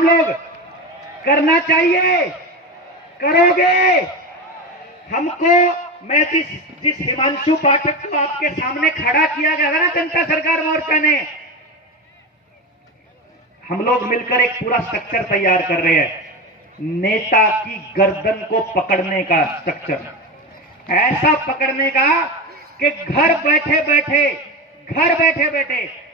हम लोग? करना चाहिए? करोगे? हमको, मैं जिस हिमांशु पाठक को आपके सामने खड़ा किया गया था ना जनता सरकार मोर्चा ने, हम लोग मिलकर एक पूरा स्ट्रक्चर तैयार कर रहे हैं, नेता की गर्दन को पकड़ने का स्ट्रक्चर, ऐसा पकड़ने का कि घर बैठे बैठे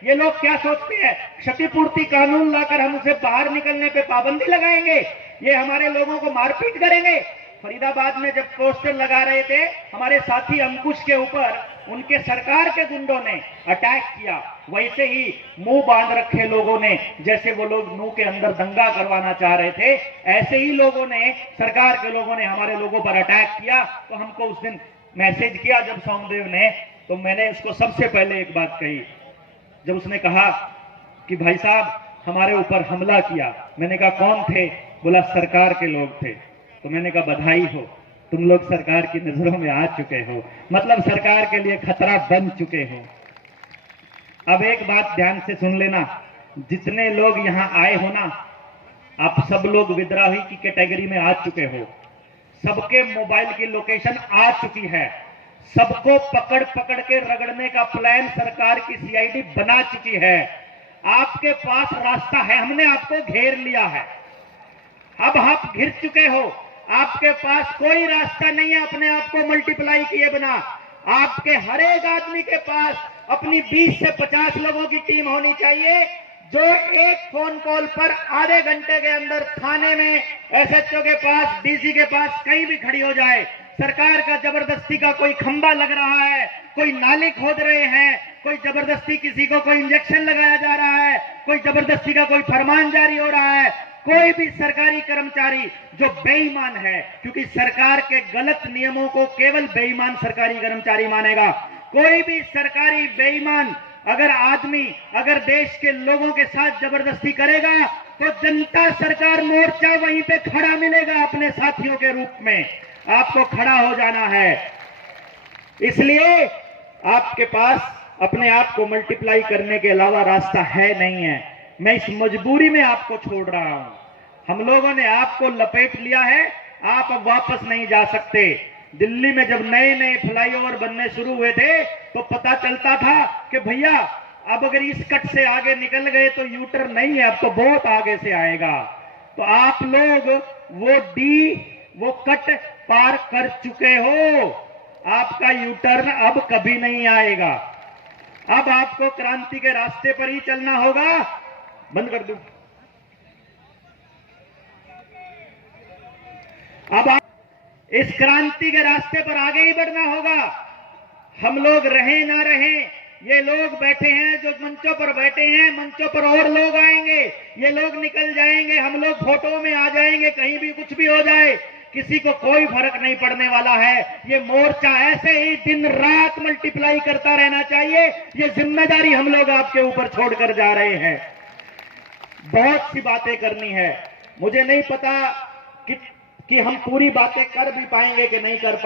ये लोग क्या सोचते हैं, क्षतिपूर्ति कानून लाकर हम उसे बाहर निकलने पे पाबंदी लगाएंगे, ये हमारे लोगों को मारपीट करेंगे। फरीदाबाद में जब पोस्टर लगा रहे थे हमारे साथी अंकुश के ऊपर, उनके सरकार के गुंडों ने अटैक किया, वैसे ही मुंह बांध रखे लोगों ने, जैसे वो लोग मुंह के अंदर दंगा करवाना चाह रहे थे, ऐसे ही लोगों ने, सरकार के लोगों ने हमारे लोगों पर अटैक किया। तो हमको उस दिन मैसेज किया जब सोमदेव ने, तो मैंने उसको सबसे पहले एक बात कही, जब उसने कहा कि भाई साहब हमारे ऊपर हमला किया, मैंने कहा कौन थे? बोला सरकार के लोग थे। तो मैंने कहा बधाई हो, तुम लोग सरकार की नजरों में आ चुके हो, मतलब सरकार के लिए खतरा बन चुके हो। अब एक बात ध्यान से सुन लेना, जितने लोग यहां आए हो ना, आप सब लोग विद्रोही की कैटेगरी में आ चुके हो, सबके मोबाइल की लोकेशन आ चुकी है, सबको पकड़ पकड़ के रगड़ने का प्लान सरकार की सीआईडी बना चुकी है। आपके पास रास्ता है, हमने आपको घेर लिया है, अब आप घिर चुके हो, आपके पास कोई रास्ता नहीं है अपने आप को मल्टीप्लाई किए बिना। आपके हर एक आदमी के पास अपनी 20 से 50 लोगों की टीम होनी चाहिए, जो एक फोन कॉल पर आधे घंटे के अंदर थाने में, एसएचओ के पास, डीसी के पास कहीं भी खड़ी हो जाए। सरकार का जबरदस्ती का कोई खंबा लग रहा है, कोई नाली खोद रहे हैं, कोई जबरदस्ती किसी को कोई इंजेक्शन लगाया जा रहा है, कोई जबरदस्ती का कोई फरमान जारी हो रहा है, कोई भी सरकारी कर्मचारी जो बेईमान है, क्योंकि सरकार के गलत नियमों को केवल बेईमान सरकारी कर्मचारी मानेगा, कोई भी सरकारी बेईमान अगर आदमी अगर देश के लोगों के साथ जबरदस्ती करेगा तो जनता सरकार मोर्चा वहीं पे खड़ा मिलेगा अपने साथियों के रूप में, आपको खड़ा हो जाना है। इसलिए आपके पास अपने आप को मल्टीप्लाई करने के अलावा रास्ता है नहीं है। मैं इस मजबूरी में आपको छोड़ रहा हूं, हम लोगों ने आपको लपेट लिया है, आप अब वापस नहीं जा सकते। दिल्ली में जब नए नए फ्लाईओवर बनने शुरू हुए थे तो पता चलता था कि भैया अब अगर इस कट से आगे निकल गए तो यूटर्न नहीं है, अब तो बहुत आगे से आएगा। तो आप लोग वो कट पार कर चुके हो, आपका यूटर्न अब कभी नहीं आएगा। अब आपको क्रांति के रास्ते पर ही चलना होगा। बंद कर दूं? अब आप इस क्रांति के रास्ते पर आगे ही बढ़ना होगा। हम लोग रहे ना रहे, ये लोग बैठे हैं जो मंचों पर बैठे हैं, मंचों पर और लोग आएंगे, ये लोग निकल जाएंगे, हम लोग फोटो में आ जाएंगे, कहीं भी कुछ भी हो जाए, किसी को कोई फर्क नहीं पड़ने वाला है। ये मोर्चा ऐसे ही दिन रात मल्टीप्लाई करता रहना चाहिए, ये जिम्मेदारी हम लोग आपके ऊपर छोड़कर जा रहे हैं। बहुत सी बातें करनी है, मुझे नहीं पता कि हम पूरी बातें कर भी पाएंगे कि नहीं कर पाएंगे।